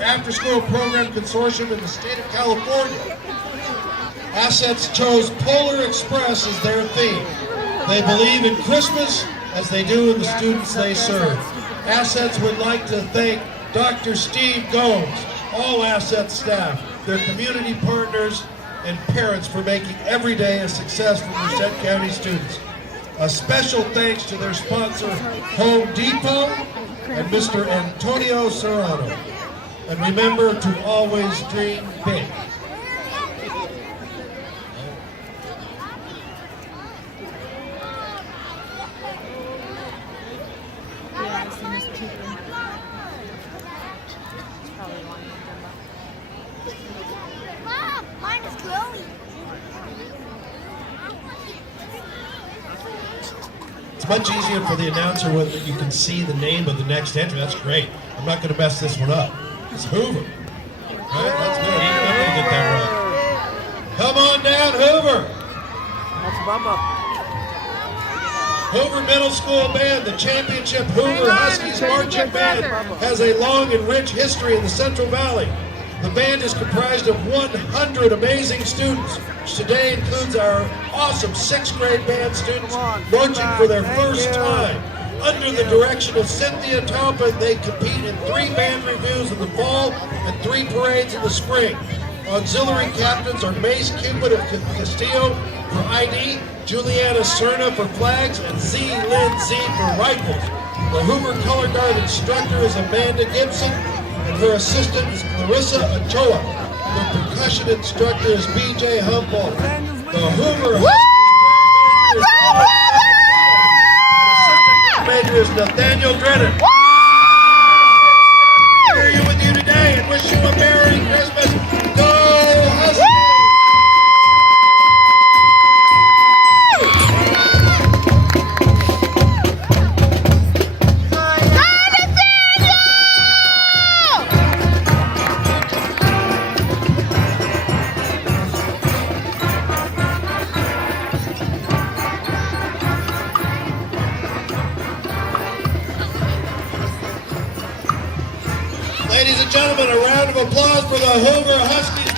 after-school program consortium in the state of California. Assets chose Polar Express as their theme. They believe in Christmas as they do in the students they serve. Assets would like to thank Dr. Steve Gomes, all Assets staff, their community partners, and parents for making every day a success for Merced County students. A special thanks to their sponsor, Home Depot, and Mr. Antonio Serrano. And remember to always dream big. Mom, mine is glowing. It's much easier for the announcer when you can see the name of the next entry. That's great. I'm not going to mess this one up. It's Hoover. Right? That's good. I'm going to get that right. Come on down, Hoover. That's Bubba. Hoover Middle School Band, the championship Hoover Huskies Marching Band, has a long and rich history in the Central Valley. The band is comprised of 100 amazing students, which today includes our awesome 6th grade band students marching for their first time. Under the direction of Cynthia Taupin, they compete in 3 band reviews in the fall and 3 parades in the spring. Auxiliary captains are Mace Cupid of Castillo for ID, Juliana Serna for flags, and Z. Lynn Z for rifles. The Hoover Color Guard instructor is Amanda Gibson, and her assistant is Clarissa Ochoa. The percussion instructor is BJ Humboldt. The Hoover Major is Nathaniel Drennan. We're here with you today and wish you a Merry Christmas. Go Huskies! Ladies and gentlemen, a round of applause for the Hoover Huskies.